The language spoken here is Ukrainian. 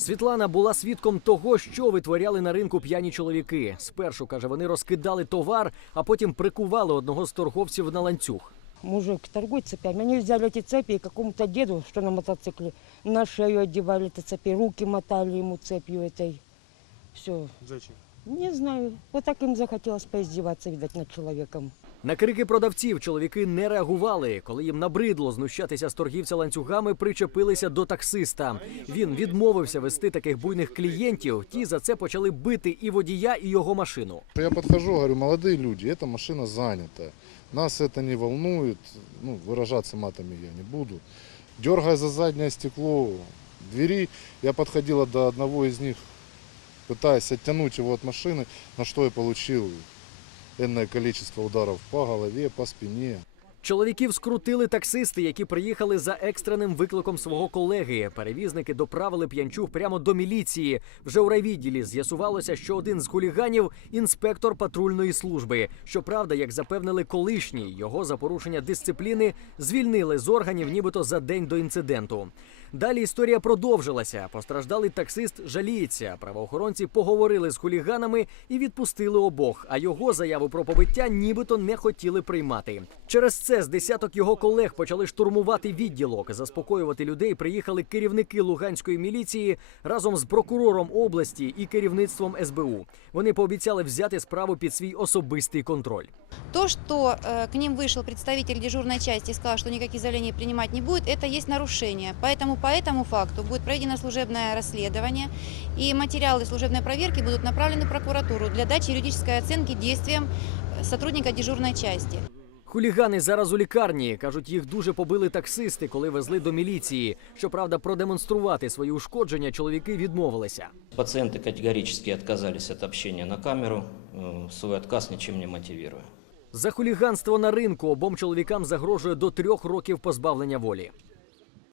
Світлана була свідком того, що витворяли на ринку п'яні чоловіки. Спершу каже, вони розкидали товар, а потім прикували одного з торговців на ланцюг. Мужик торгует цепями. Они взяли эти цепи и какому-то деду, что на мотоцикле, на шею одевали эти цепи, руки мотали ему цепью этой. Все. Зачем? Не знаю. Вот так им захотелось поиздеваться, видать, над человеком. На крики продавців чоловіки не реагували. Коли їм набридло знущатися з торгівця ланцюгами, причепилися до таксиста. Він відмовився вести таких буйних клієнтів. Ті за це почали бити і водія, і його машину. Я подхожу, говорю, молодые люди, эта машина занята. Нас это не волнует, ну, выражаться матами я не буду. Дергая за заднее стекло двери, я подходила до одного из них, пытаясь оттянуть его от машины, на что я получил энное количество ударов по голове, по спине. Чоловіків скрутили таксисти, які приїхали за екстреним викликом свого колеги. Перевізники доправили п'янчуг прямо до міліції. Вже у райвідділі з'ясувалося, що один з хуліганів інспектор патрульної служби. Щоправда, як запевнили колишній, його за порушення дисципліни звільнили з органів, нібито за день до інциденту. Далі історія продовжилася. Постраждалий таксист жаліється. Правоохоронці поговорили з хуліганами і відпустили обох. А його заяву про побиття нібито не хотіли приймати. Через це з десяток його колег почали штурмувати відділок. Заспокоювати людей приїхали керівники луганської міліції разом з прокурором області і керівництвом СБУ. Вони пообіцяли взяти справу під свій особистий контроль. То, что э, к ним вышел представитель дежурной части и сказал, что никаких заявлений принимать не будет, это есть нарушение. Поэтому по этому факту будет проведено служебное расследование, и материалы служебной проверки будут направлены в прокуратуру для дачи юридической оценки действиям э, сотрудника дежурной части. Хулігани зараз у лікарні кажуть, їх дуже побили таксисти, коли везли до міліції. Щоправда, продемонструвати свої ушкодження чоловіки відмовилися. Пациенты категорически отказались от общения на камеру, э, свой отказ ничем не мотивируя. За хуліганство на ринку обом чоловікам загрожує до трьох років позбавлення волі.